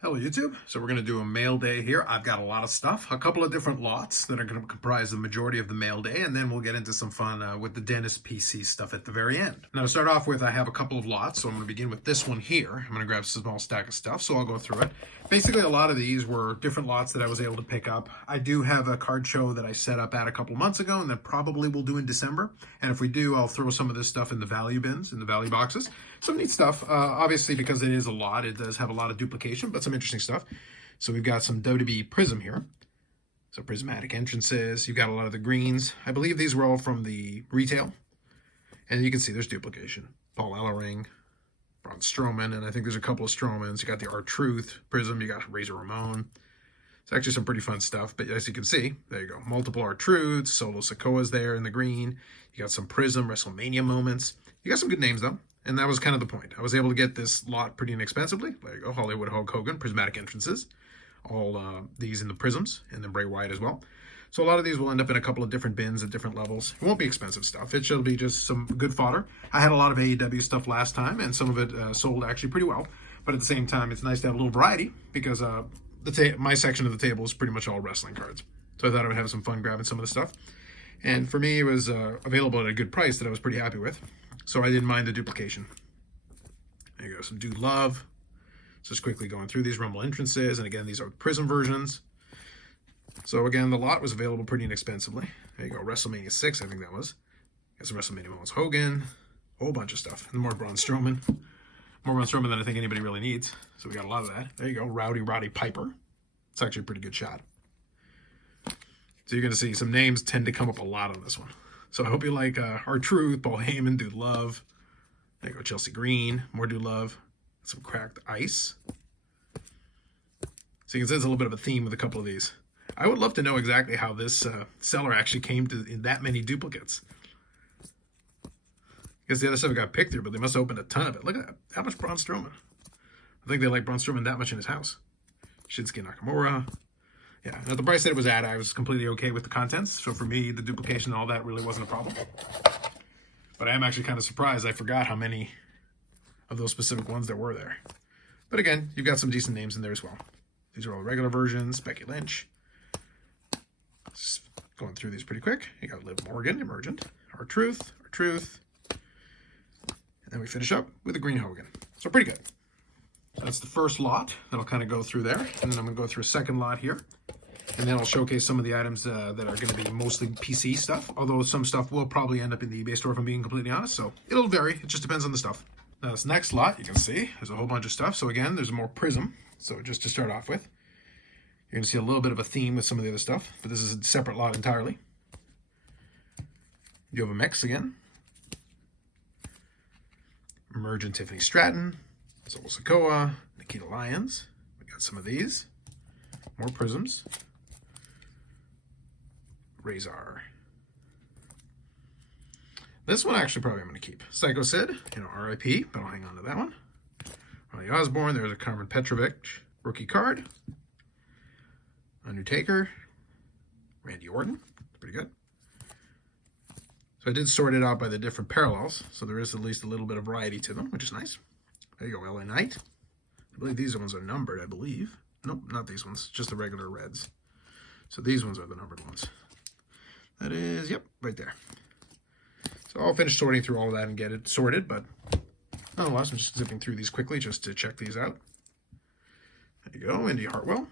Hello YouTube. So we're going to do a mail day here. I've got a lot of stuff, a couple of different lots that are going to comprise the majority of the mail day, and then we'll get into some fun with the dentist PC stuff at the very end. Now to start off with, I have a couple of lots, so I'm going to begin with this one here. I'm going to grab a small stack of stuff, so I'll go through it. Basically, a lot of these were different lots that I was able to pick up. I do have a card show that I set up at a couple months ago, and that probably we'll do in December. And if we do, I'll throw some of this stuff in the value bins, in the value boxes. Some neat stuff. Obviously, because it is a lot, it does have a lot of duplication, but some interesting stuff. So we've got some WWE Prism here. So prismatic entrances. You've got a lot of the greens. I believe these were all from the retail. And you can see there's duplication. Paul Ellering, Braun Strowman, and I think there's a couple of Strowmans. You got the R-Truth Prism. You got Razor Ramon. It's actually some pretty fun stuff. But as you can see, there you go. Multiple R-Truths. Solo Sikoa's there in the green. You got some Prism WrestleMania moments. You got some good names, though. And that was kind of the point. I was able to get this lot pretty inexpensively. There you go, Hollywood Hulk Hogan, prismatic entrances. All these in the prisms, and then Bray Wyatt as well. So a lot of these will end up in a couple of different bins at different levels. It won't be expensive stuff. It should be just some good fodder. I had a lot of AEW stuff last time, and some of it sold actually pretty well. But at the same time, it's nice to have a little variety, because my section of the table is pretty much all wrestling cards. So I thought I would have some fun grabbing some of the stuff. And for me, it was available at a good price that I was pretty happy with. So I didn't mind the duplication. There you go, some Dude Love. Just quickly going through these Rumble entrances. And again, these are Prism versions. So again, the lot was available pretty inexpensively. There you go, WrestleMania 6, I think that was. Got some WrestleMania moments. Hogan. A whole bunch of stuff. And more Braun Strowman. More Braun Strowman than I think anybody really needs. So we got a lot of that. There you go, Roddy Piper. It's actually a pretty good shot. So you're going to see some names tend to come up a lot on this one. So I hope you like R-Truth, Paul Heyman, Dude Love. There you go, Chelsea Green, more Dude Love. Some cracked ice. So you can see there's a little bit of a theme with a couple of these. I would love to know exactly how this seller actually came to that many duplicates. Because the other stuff got picked through, but they must have opened a ton of it. Look at that. How much Braun Strowman? I think they like Braun Strowman that much in his house. Shinsuke Nakamura. Yeah, at the price that it was at, I was completely okay with the contents. So for me, the duplication and all that really wasn't a problem. But I am actually kind of surprised. I forgot how many of those specific ones there were there. But again, you've got some decent names in there as well. These are all regular versions. Becky Lynch. Just going through these pretty quick. You got Liv Morgan, Emergent. R-Truth. And then we finish up with the Green Hogan. So pretty good. That's the first lot that I'll kind of go through there. And then I'm going to go through a second lot here. And then I'll showcase some of the items that are going to be mostly PC stuff. Although some stuff will probably end up in the eBay store if I'm being completely honest. So it'll vary. It just depends on the stuff. Now this next lot, you can see, there's a whole bunch of stuff. So again, there's more Prism. So just to start off with, you're going to see a little bit of a theme with some of the other stuff. But this is a separate lot entirely. You have a mix again. Emergent Tiffany Stratton. Solo Sikoa, Nikita Lyons. We got some of these. More Prisms. Razor. This one actually probably I'm going to keep. Psycho Sid, RIP, but I'll hang on to that one. Ronnie Osborne, there's a Carmen Petrovic rookie card. Undertaker. Randy Orton, pretty good. So I did sort it out by the different parallels, so there is at least a little bit of variety to them, which is nice. There you go, LA Knight. I believe these ones are numbered, I believe. Nope, not these ones, just the regular reds. So these ones are the numbered ones. That is, yep, right there. So I'll finish sorting through all of that and get it sorted, but nonetheless, I'm just zipping through these quickly just to check these out. There you go, Indy Hartwell.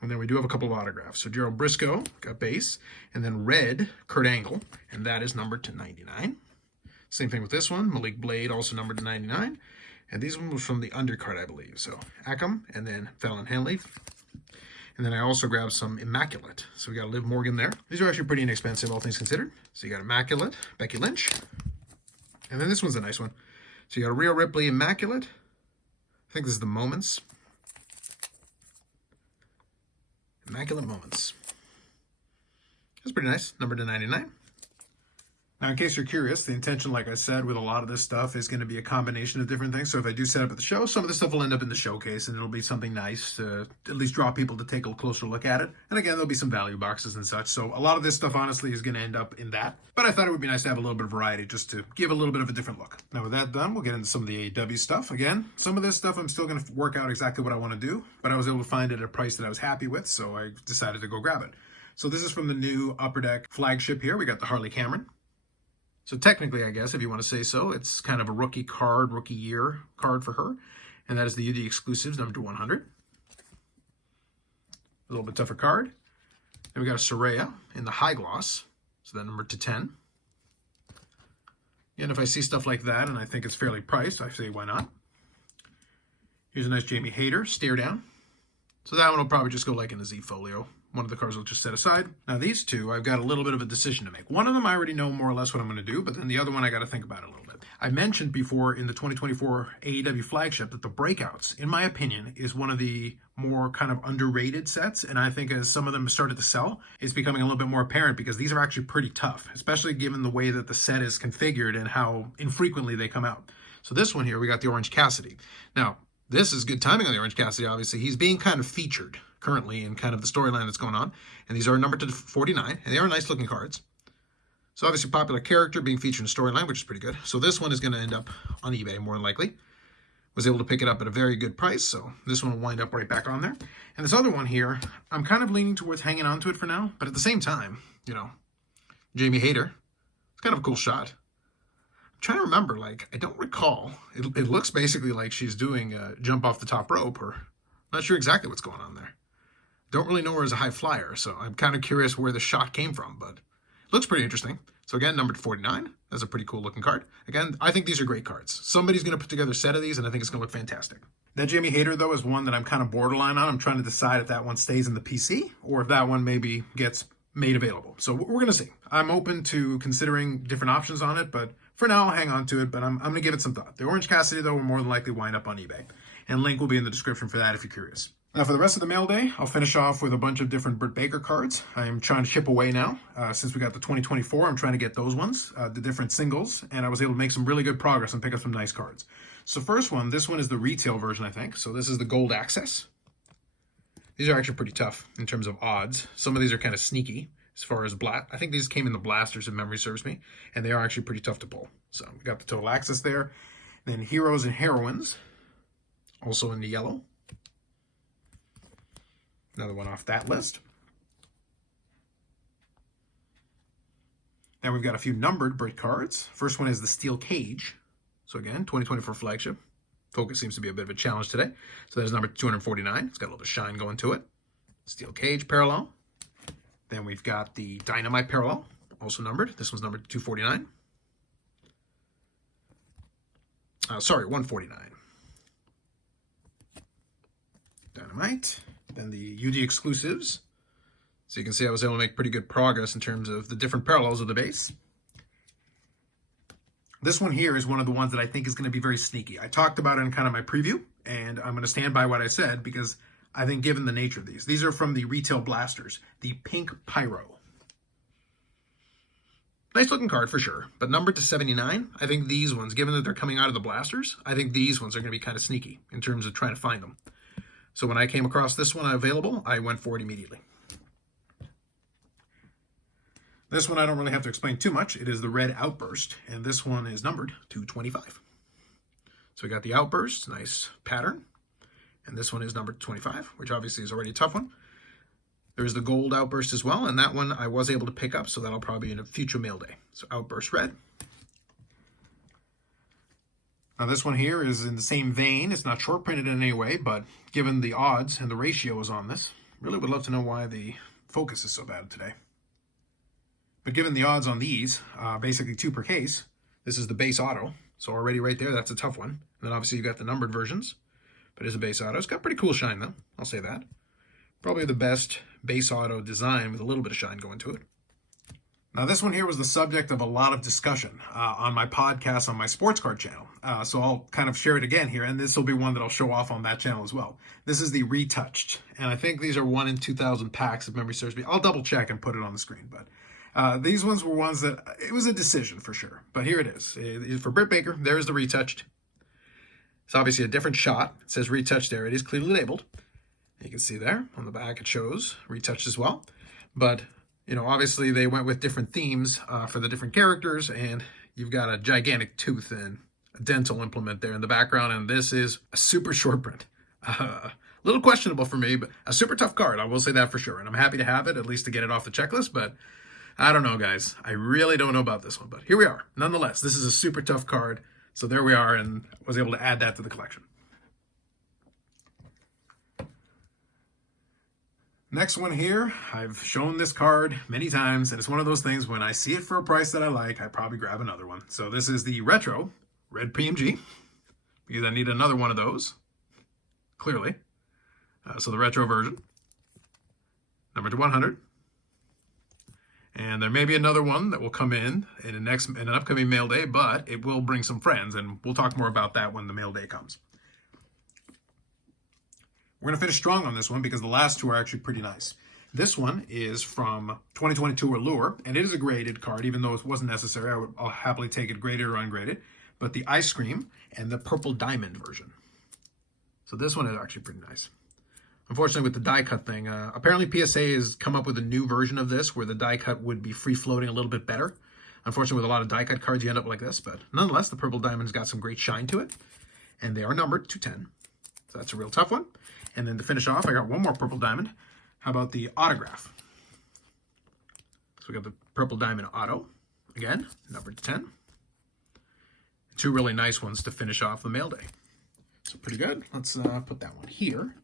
And then we do have a couple of autographs. So Gerald Briscoe, got base, and then red, Kurt Angle, and that is numbered to 99. Same thing with this one, Malik Blade, also numbered to 99. And these ones were from the undercard, I believe. So Akam, and then Fallon Henley. And then I also grabbed some Immaculate. So we got Liv Morgan there. These are actually pretty inexpensive, all things considered. So you got Immaculate, Becky Lynch. And then this one's a nice one. So you got Rhea Ripley, Immaculate. I think this is the Moments. Immaculate Moments. That's pretty nice. Numbered to 99. Now, in case you're curious, the intention, like I said, with a lot of this stuff is going to be a combination of different things. So if I do set up at the show, some of the stuff will end up in the showcase, and it'll be something nice to at least draw people to take a closer look at it. And again, there'll be some value boxes and such. So a lot of this stuff, honestly, is going to end up in that. But I thought it would be nice to have a little bit of variety just to give a little bit of a different look. Now, with that done, we'll get into some of the AEW stuff. Again, some of this stuff I'm still going to work out exactly what I want to do, but I was able to find it at a price that I was happy with, so I decided to go grab it. So this is from the new Upper Deck flagship here. We got the Harley Cameron. So technically, I guess, if you want to say so, it's kind of a rookie year card for her. And that is the UD Exclusives, number 100. A little bit tougher card. Then we got a Soraya in the high gloss. So that number 10. And if I see stuff like that and I think it's fairly priced, I say, why not? Here's a nice Jamie Hayter, Stare Down. So that one will probably just go like in a Z folio. One of the cards I'll just set aside. Now these two, I've got a little bit of a decision to make. One of them I already know more or less what I'm going to do, but then the other one I got to think about it a little bit. I mentioned before in the 2024 AEW flagship that the Breakouts, in my opinion, is one of the more kind of underrated sets, and I think as some of them started to sell, it's becoming a little bit more apparent because these are actually pretty tough, especially given the way that the set is configured and how infrequently they come out. So this one here, we got the Orange Cassidy. Now, this is good timing on the Orange Cassidy, obviously. He's being kind of featured currently in kind of the storyline that's going on. And these are numbered to 49, and they are nice looking cards. So obviously popular character being featured in storyline, which is pretty good. So this one is going to end up on eBay more than likely. Was able to pick it up at a very good price, so this one will wind up right back on there. And this other one here, I'm kind of leaning towards hanging on to it for now, but at the same time, you know, Jamie Hayter, it's kind of a cool shot. I'm trying to remember, like, I don't recall. It looks basically like she's doing a jump off the top rope, or I'm not sure exactly what's going on there. Don't really know her as a high flyer, so I'm kind of curious where the shot came from, but it looks pretty interesting. So again, numbered 49. That's a pretty cool looking card. Again, I think these are great cards. Somebody's going to put together a set of these, and I think it's going to look fantastic. That Jamie Hayter, though, is one that I'm kind of borderline on. I'm trying to decide if that one stays in the PC or if that one maybe gets made available. So we're going to see. I'm open to considering different options on it, but for now, I'll hang on to it, but I'm going to give it some thought. The Orange Cassidy, though, will more than likely wind up on eBay, and link will be in the description for that if you're curious. Now, for the rest of the mail day, I'll finish off with a bunch of different Britt Baker cards. I'm trying to ship away now. Since we got the 2024, I'm trying to get those ones, the different singles, and I was able to make some really good progress and pick up some nice cards. So first one, this one is the retail version, I think. So this is the Gold Access. These are actually pretty tough in terms of odds. Some of these are kind of sneaky as far as I think these came in the blasters, if memory serves me, and they are actually pretty tough to pull. So we got the Total Access there. Then Heroes and Heroines, also in the yellow. Another one off that list. Now we've got a few numbered Brit cards. First one is the Steel Cage. So again, 2024 flagship. Focus seems to be a bit of a challenge today. So there's number 249. It's got a little bit of shine going to it. Steel Cage parallel. Then we've got the Dynamite parallel, also numbered. This one's numbered 249. 149. Dynamite. Then the UD Exclusives. So you can see I was able to make pretty good progress in terms of the different parallels of the base. This one here is one of the ones that I think is going to be very sneaky. I talked about it in kind of my preview, and I'm going to stand by what I said because I think given the nature of these are from the retail blasters, the Pink Pyro. Nice looking card for sure, but numbered to 79, I think these ones, given that they're coming out of the blasters, I think these ones are going to be kind of sneaky in terms of trying to find them. So when I came across this one available, I went for it immediately. This one I don't really have to explain too much. It is the Red Outburst, and this one is numbered to 25. So we got the Outburst, nice pattern, and this one is numbered to 25, which obviously is already a tough one. There's the Gold Outburst as well, and that one I was able to pick up, so that'll probably be in a future mail day. So Outburst Red. Now this one here is in the same vein. It's not short printed in any way, but given the odds and the ratios on this, really would love to know why the focus is so bad today. But given the odds on these, basically 2 per case, this is the base auto. So already right there, that's a tough one. And then obviously you've got the numbered versions, but it's a base auto. It's got pretty cool shine though, I'll say that. Probably the best base auto design with a little bit of shine going to it. Now this one here was the subject of a lot of discussion on my podcast on my sports card channel. So I'll kind of share it again here, and this will be one that I'll show off on that channel as well. This is the Retouched, and I think these are 1 in 2,000 packs if memory serves me. I'll double check and put it on the screen, but These ones were ones that, it was a decision for sure. But here it is. For Britt Baker, there's the retouched. It's obviously a different shot. It says retouched there. It is clearly labeled. You can see there on the back it shows retouched as well. But, you know, obviously they went with different themes for the different characters, and you've got a gigantic tooth and a dental implement there in the background, and this is a super short print. A little questionable for me, but a super tough card, I will say that for sure. And I'm happy to have it, at least to get it off the checklist, but I don't know, guys. I really don't know about this one, but here we are. Nonetheless, this is a super tough card. So there we are, and was able to add that to the collection. Next one here, I've shown this card many times, and it's one of those things when I see it for a price that I like, I probably grab another one. So this is the retro red PMG, because I need another one of those, clearly. So the retro version, number 100. And there may be another one that will come in an upcoming mail day, but it will bring some friends, and we'll talk more about that when the mail day comes. We're going to finish strong on this one because the last two are actually pretty nice. This one is from 2022 Allure, and it is a graded card, even though it wasn't necessary. I'll happily take it graded or ungraded. But the ice cream and the purple diamond version. So this one is actually pretty nice. Unfortunately, with the die cut thing, apparently PSA has come up with a new version of this where the die cut would be free floating a little bit better. Unfortunately, with a lot of die cut cards, you end up like this, but nonetheless, the purple diamond's got some great shine to it, and they are numbered to 10. So that's a real tough one. And then to finish off, I got one more purple diamond. How about the autograph? So we got the purple diamond auto, again, numbered to 10. Two really nice ones to finish off the mail day. So pretty good. Let's put that one here.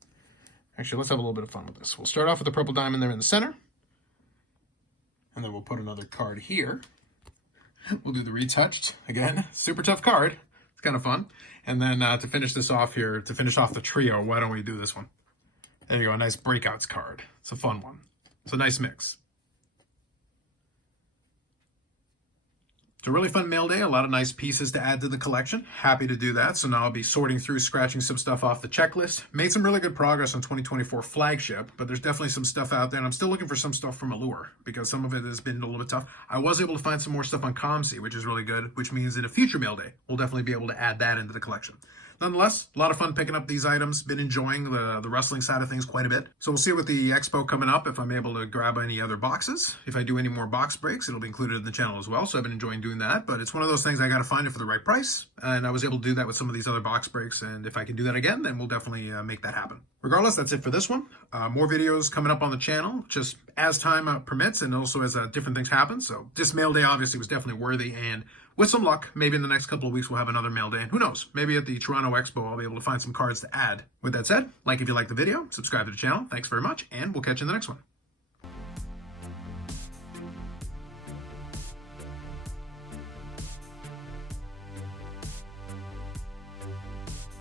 Actually, let's have a little bit of fun with this. We'll start off with the purple diamond there in the center. And then we'll put another card here. We'll do the retouched. Again, super tough card. It's kind of fun. And then to finish this off here, to finish off the trio, why don't we do this one? There you go, a nice Breakouts card. It's a fun one. It's a nice mix. It's a really fun mail day, a lot of nice pieces to add to the collection. Happy to do that. So now I'll be sorting through, scratching some stuff off the checklist. Made some really good progress on 2024 flagship, but there's definitely some stuff out there, and I'm still looking for some stuff from Allure because some of it has been a little bit tough. I was able to find some more stuff on ComC, which is really good, which means in a future mail day, we'll definitely be able to add that into the collection. Nonetheless, a lot of fun picking up these items. Been enjoying the wrestling side of things quite a bit. So we'll see with the expo coming up if I'm able to grab any other boxes. If I do any more box breaks, it'll be included in the channel as well. So I've been enjoying doing that. But it's one of those things I got to find it for the right price. And I was able to do that with some of these other box breaks. And if I can do that again, then we'll definitely make that happen. Regardless, that's it for this one. More videos coming up on the channel, just as time permits and also as different things happen. So this mail day obviously was definitely worthy, and with some luck, maybe in the next couple of weeks we'll have another mail day. And who knows, maybe at the Toronto Expo I'll be able to find some cards to add. With that said, like if you liked the video, subscribe to the channel. Thanks very much, and we'll catch you in the next one.